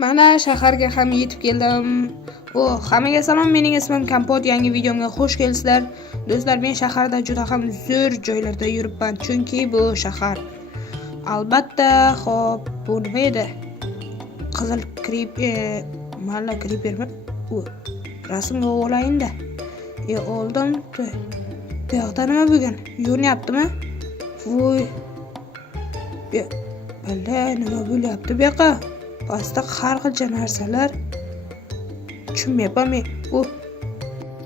Mana shaharga ham yetib keldim. Hammaga salom, mening ismim Kompot. Yangi videomga xush kelibsizlar. Do'stlar, men shaharda juda ham zo'r joylarda yuribman, chunki bu shahar. Albatta, xo'p, bu nima edi? Qizil malla kripermi? Rasmga olayinda. Oldim. Bu yoqda nima bo'lgan? Yo'nyaptimi? Voy. Balla, nima bo'lyapti bu yoqqa? Pastda har xil narsalar. Tushunmayapman men.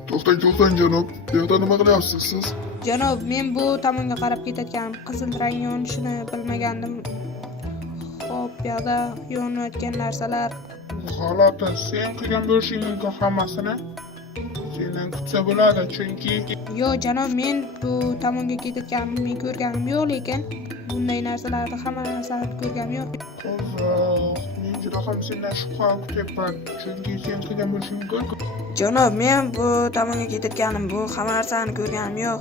To'xtang janob. Bu yoqda nima qilyapsiz siz? Janob, men bu tomonga qarab ketayotganim, qizil rang yonishini bilmagandim. Xo'p, bu yoqda yonayotgan narsalar. G'alati, sen qilgan bo'lishing mumkin hammasini. Sendan kutsa bo'ladi, chunki Yo'q, janob, men bu tomonga ketayotganimni ko'rganim yo'q, lekin bunday narsalarni hamma narsani ko'rganim yo'q. qiziq, men juda ham sendan shubha kutyapman, chunki sen qilgan bo'lishing mumkin. Janob, men bu tomonga ketayotganim, bu hamma narsani ko'rganim yo'q.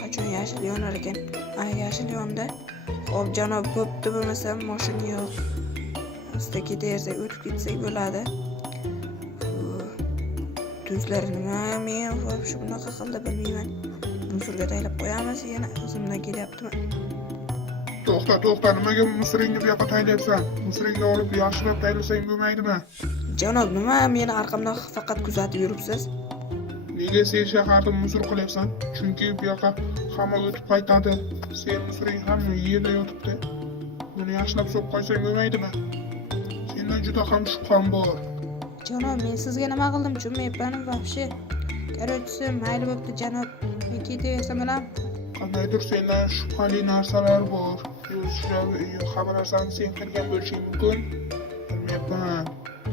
Qachon yashil yonar ekan? Yashil yonda. Xo'p, janob, bo'pti, bo'lmasa mashina yo'q. Asta ketaversak, o'tib ketsak bo'ladi. Do'stlar, nima men shu bunaqa qildi bilmayman. Musorga taylab qo'yamiz, yana o'zimdan kelyaptimi? To'xta, nimaga musuringni bu yoqqa taylayapsan? Musuringni olib yaxshilab taylasang bo'lmaydimi? Janob, nima meni orqamdan faqat kuzatib yuribsiz? Nega sen shaharda musor qilyapsan? Chunki bu yoqqa hamma o'tib qaytadi. Sen musuring ham yerda yotibdi. Buni yaxshilab solib qo'ysang bo'lmaydimi? Sendan juda ham shubham bor. Janob, men sizga nima qildim tushunmayapman вообще. Короче, mayli bo'pti janob. Men ketaversam bilan. Qandaydir sendan shubhali narsalar bor. Hamma narsani sen qilgan bo'lishing mumkin. Bilmayapman.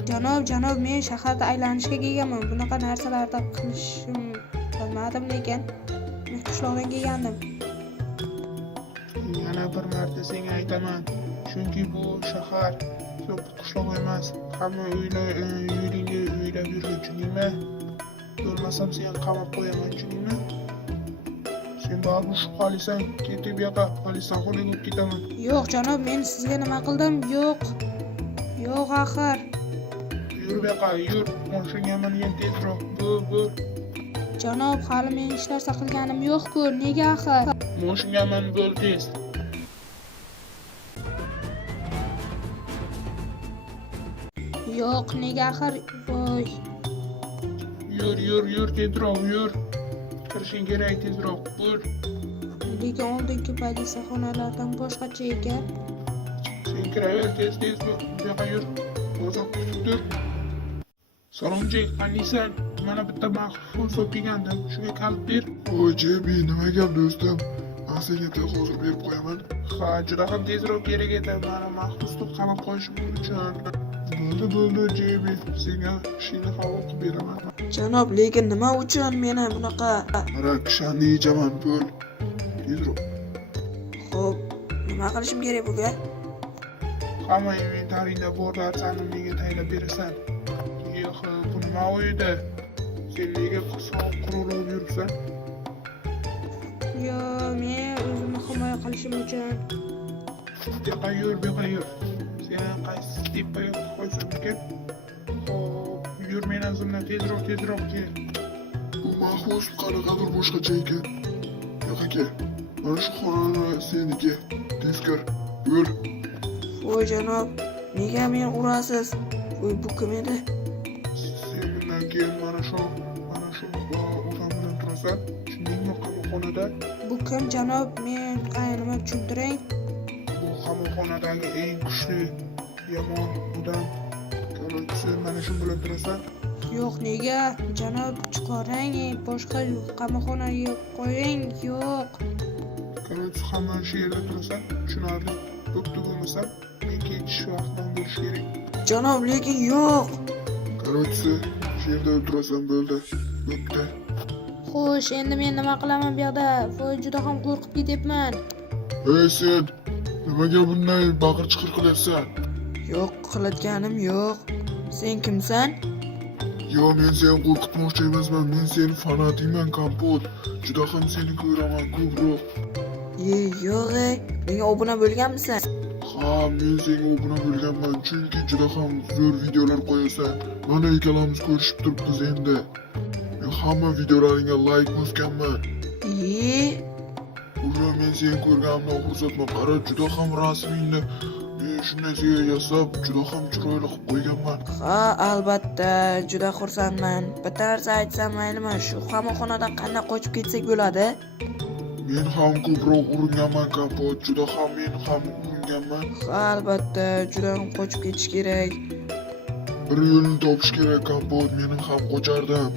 Janob, men shaharda aylanishga kelganman. Bunaqa narsalarni qilishim bilmadim, lekin men qishloqdan kelgandim. Yana bir marta senga aytaman. Chunki bu shahar qishloq emas. Hamma uyingga uylab yurgan tushuningmi? Bo'lmasam seni qamab qo'yaman tushuningmi? Sen baribir shubhalisan, ketib yoqa politsiya xonaga olib ketaman. Yo'q janob, men sizga nima qildim? Yo'q axir. Yur bu yoqqa, yur. Mashinaga mingan tezroq. Bu. Janob, hali men hech narsa qilganim yo'q-ku. Nega axir? Mashinaga min bo'l tez. Yo'q, nega axir? Voy. Yur tezroq, yur. Kirishing kerak tezroq. Bur. Lekin oldingi politsiya xonalaridan boshqacha ekan. Sen kiraver tez bu. Bu yoqqa yur. O'zing kutib tur. Salomjek, qaniysan? Mana bitta mahfuz olib kelgandim. Shunga kalit ber. Jebi, nima gap do'stim? Men senga hozir berib qo'yaman. Ha, juda ham tezroq kerak edi. Mana mahfuzni qamab qo'yishim uchun. Bo'ldi, Jebi. Senga ishingni havola qilib beraman. Janob, lekin nima uchun meni bunaqa? Qara, kishanni yechaman, bo'l. Tezroq. Xo'p, nima qilishim kerak bunga? Hamma inventaringda bor narsani menga taylab berasan. Yo'q, bu nima o'ydi? Sen nega qurol olib yuribsan? Men o'zimni himoya qilishim uchun. Bu yoqqa yur. Sen qaysi tepaga qo'ysam ekan? Xo'p, yur, men o'zimdan tezroq kel. Bu mahbus qanaqadir boshqacha ekan. Yo'q aka. Mana shu xona seniki. Tez kir. Yur. Voy janob, nega meni urasiz? Voy, bu kim edi? Sen bundan keyin mana shu odam bilan turasan. Tushundingmi, qamoqxonada? Bu kim janob? Men qayerimi tushuntiring? Bu qamoqxonadagi eng kuchli yomon odam. Sen mana shu bilan turasan. Yo'q, nega? Janob, chiqaring, boshqa qamoqxonaga qo'ying. Yo'q. Korotsi hamma shu yerda turasan. Tushunarli. Bo'pti, bo'lmasam men ketish vaqtidan bo'lish kerak. Janob, lekin yo'q. Korotsi, shu yerda o'tirasan, bo'ldi. Bo'pti. Xo'sh, endi men nima qilaman bu yoqda? Voy, juda ham qo'rqib ketyapman. Ey sen, nimaga bunday baqir-chiqir qilyapsan? Yo'q, qilayotganim yo'q. Sen kimsan? Yo, men seni qo'rqitmoqchi emasman. Men seni fanatikman, Kompot. Juda ham seni ko'raman ko'proq. Yo'q, menga obuna bo'lganmisan? Ha, Ha, men senga obuna bo'lganman, chunki juda ham zo'r videolar qo'yasan. Mana ikkalamiz ko'rishib turibmiz endi. Men hamma videolaringga like bosganman. Ura, men seni ko'rganimdan xursandman. Qara, juda ham rasmingni shunday senga yasab, juda ham chiroyli qilib qo'yganman. Ha, albatta, juda xursandman. Bitta narsa aytsam maylimi? Shu qamoqxonadan qanday qochib ketsak bo'ladi? Men ham ko'proq uringanman, Kompot. Juda ham men ham uringanman. Ha, albatta, juda ham qochib ketish kerak. Bir yo'lni topish kerak, Kompot. Men ham qochardim.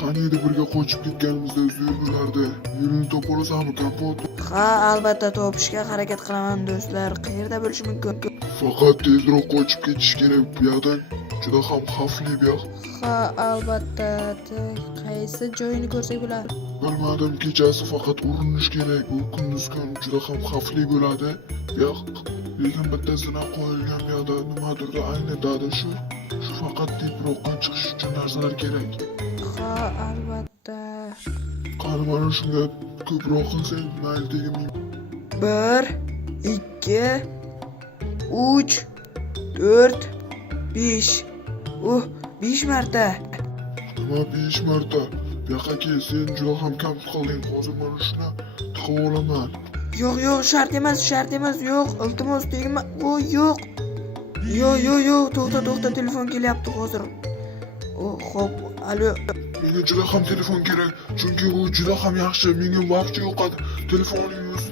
Qani edi birga qochib ketganimizda zo'r bo'lardi. Yo'lni topa olasanmi, Kompot? Ha, albatta topishga harakat qilaman do'stlar. Qayerda bo'lishi mumkin? Faqat tezroq qochib ketish kerak. Bu yoqdan juda ham xavfli bu yoq. Ha, albatta. Qaysi joyini ko'rsak bo'ladi? Bilmadim, kechasi faqat urinish kerak. Bu kunduz kun juda ham xavfli bo'ladi. Yo'q, lekin bitta sinab qo'yilgan bu yoqda nimadirda ayni dada shu faqat tezroqqa chiqish uchun narsalar kerak. Ha, albatta. Qani mana shunga ko'proq qilsang mayli tegmaydi. 1 2 3 4 5. 5 marta. Nima 5 marta? Bu yoqqa kel, sen juda ham kam qilding. Hozir mana shuni tiqib olaman. Yo'q, shart emas, yo'q. Iltimos tegma. Yo'q. Yo'q, to'xta, telefon kelyapti hozir. Xo'p, alo. Menga juda ham telefon kerak, chunki u juda ham yaxshi. Menga vaqt yo'qadi.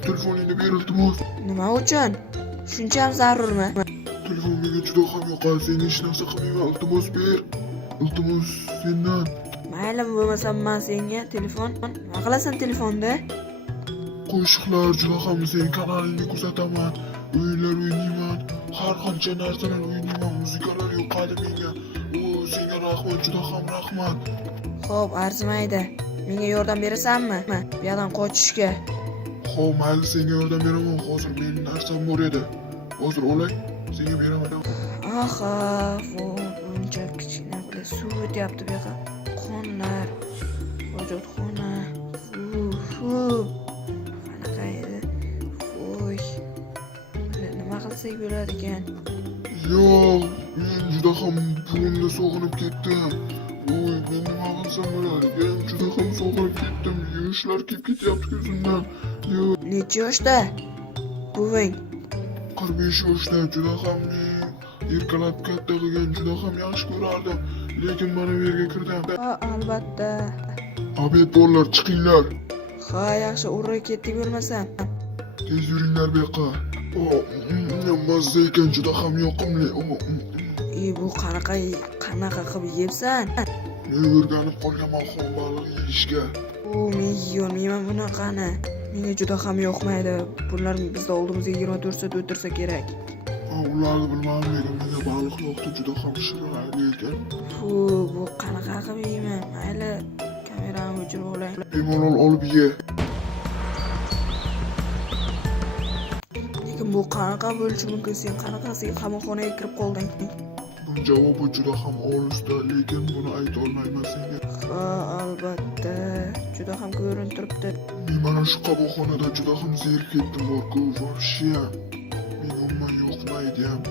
Telefoningni ber, iltimos. Nima uchun? Shuncha ham zarurmi? Telefon menga juda ham yoqadi. Senga hech narsa qilmayman. Iltimos ber. Iltimos sendan. Mayli, bo'lmasa men senga telefon. Nima qilasan telefonda? Qo'shiqlar juda ham sening kanalingni kuzataman. O'yinlar o'ynayman. Har qancha narsalar o'ynayman. Muzikalar yoqadi menga. Senga rahmat, juda ham rahmat. Xo'p, arzimaydi. Menga yordam berasanmi? Bu yerdan qochishga. Xo'p, mayli, senga yordam beraman. Hozir mening narsam bor edi. Hozir olay, senga beraman. Aha, buncha kichkina qilib suv o'tyapti bu yoqqa. Qonlar, hojatxona. Qanaqa edi? Xo'sh. Nima qilsak bo'lar ekan? Yo'q, men juda ham pulimni sog'inib ketdim. Men nima qilsam bo'ladi? Men juda ham sog'inib ketdim. Yoshlar kelib ketyapti ko'zimdan. Yo'q, Necha yoshda? Buving. 45 yoshda, juda ham erkalab katta qilgan, juda ham yaxshi ko'rardim. Lekin mana bu yerga kirdim. Ha, albatta. Obed bolalar, chiqinglar. Ha, yaxshi, urib ketdik bo'lmasam. Tez yuringlar bu yoqqa. Mazza ekan, juda ham yoqimli. Bu qanaqa qilib yeyapsan? Men o'rganib qolganman xon baliq yeyishga. Men yeyolmayman bunaqani. Menga juda ham yoqmaydi. Bunlar bizda oldimizga 24 soat o'tirsa kerak. Ularni bilmadim, lekin menga baliq yoqdi, juda ham shirin ekan. Bu qanaqa qilib yeyman? Mayli, kamerani o'chirib olay. Bemalol olib ye. Lekin bu qanaqa bo'lishi mumkin? Sen qanaqasiga qamoqxonaga kirib qolding? Bunun javobi juda ham olisda, lekin buni ayta olmayman senga. Ha, albatta. Juda ham ko'rinib turibdi. Men mana shu qamoqxonada juda ham zerikib ketdim, borku, вообще. Menga umuman yoqmaydi ham.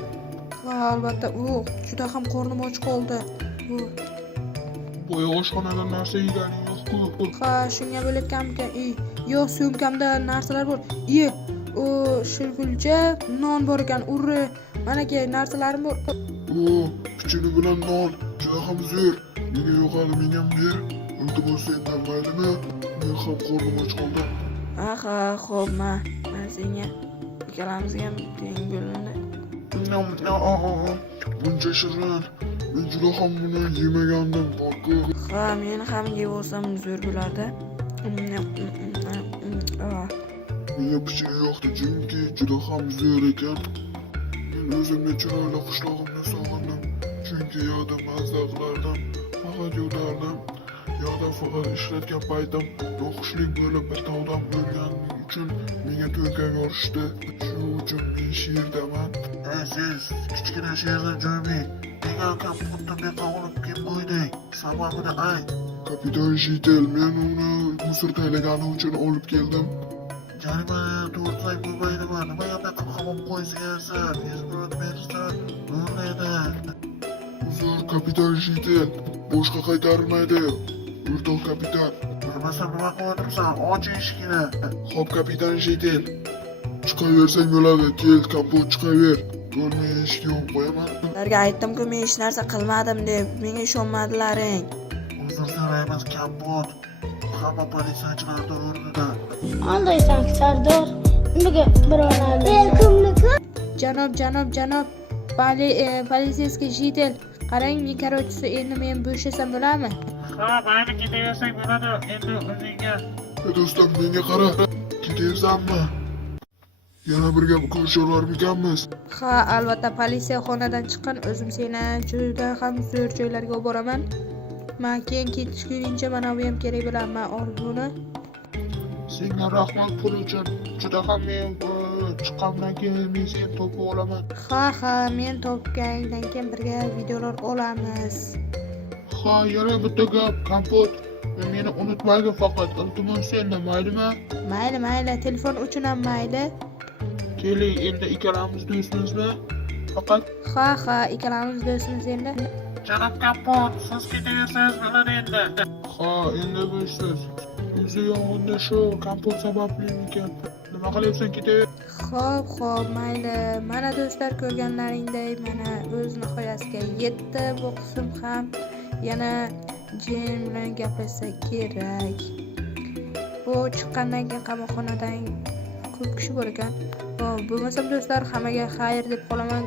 Ha, albatta. Juda ham qornim och qoldi. Boya oshxonada narsa yeganing yo'q-ku. Ha, shunga bo'layotganmikan? Yo'q, sumkamda narsalar bor. Shirgulcha non bor ekan. Mana ke narsalarim bor. Kuchini bilan non, juda ham zo'r. Menga yoqadi, menga ham ber. Iltimos sendan maylimi? Men ham qornim och qoldi. Aha, xo'p, men senga ikkalamizga ham teng bo'lindi. Buncha shirin. Men juda ham buni yemagandim, borku. Ha, men ham yeb olsam zo'r bo'lardi. Menga pichiri yoqdi, chunki juda ham zo'r ekan. Men o'zimni chiroyli qishlog'imni sog'indim, chunki yoqda mazza qilardim, faqat yotardim. Yoqda faqat ishlatgan paytim noxushlik bo'lib bitta odam o'lgani uchun menga to'nkab yorishdi. Shuning uchun men sherdaman. Siz kichkina sherni jo'ming. Nega Kompotni beqa olib kelib qo'yding? Sababini ayt. Kapitan Shitel, men uni musor taylagani uchun olib keldim. jarimani 4 oy ko'paydimi? Nima yo'qqa qamab qo'ysansan, 100 minut bersan, bo'lmaydi. Uzr, kapitan Shitel, boshqa qaytarilmaydi. O'rtoq kapitan. Bilmasam nima qilyapsan? Och eshikni. Xo'p, kapitan Shitel. Chiqaversang bo'ladi. Kel, Kompot chiqaver. Bo'lmay eshikni yopib qo'yaman. Ularga aytdim-ku, men hech narsa qilmadim deb, menga ishonmadilaring. Uzr so'raymiz, Kompot. Hamma politsiyachilarda o'rnida. Qandaysan Sardor? Nimaga birovlarni Janob, politsiyskiy Shitel. Qarang, men korotchisi, endi men bo'shasam bo'ladimi? Ha, mayli ketaversang bo'ladi. Endi o'zingga. Do'stim, menga qara. Ketyapsanmi? Yana bir gap ko'risha olarmikanmiz? Ha, albatta, politsiya xonadan chiqqan. O'zim seni juda ham zo'r joylarga olib boraman. Men keyin ketishguncha mana bu ham kerak bo'ladi. Men ol buni. Senga rahmat pul uchun. Juda ham men chiqqandan keyin men seni topib olaman. Ha, men topgandan keyin birga videolar olamiz. Ha, yana bitta gap, Kompot. Meni unutmagin faqat. Iltimos sendan, maylimi? Mayli, telefon uchun ham mayli. Keling, endi ikkalamiz do'stmizmi? Faqat Ha, ikkalamiz do'stmiz endi. janob Kompot, siz ketaversangiz bo'ladi endi. Ha, endi bo'lsiz. Yuzi yong'inda shu Kompot sababli ekan. Nima qilyapsan, ketaver. Xo'p, mayli. Mana do'stlar, ko'rganlaringdek, mana o'z nihoyasiga yetdi bu qism ham. Yana Jem bilan gaplashsa kerak. Bu chiqqandan keyin qamoqxonadan ko'p kishi bor ekan. Bo'lmasam do'stlar, hammaga xayr deb qolaman.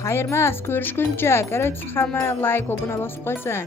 Xayr emas, ko'rishguncha. Qaraysiz, hamma like, obuna bosib qo'ysin.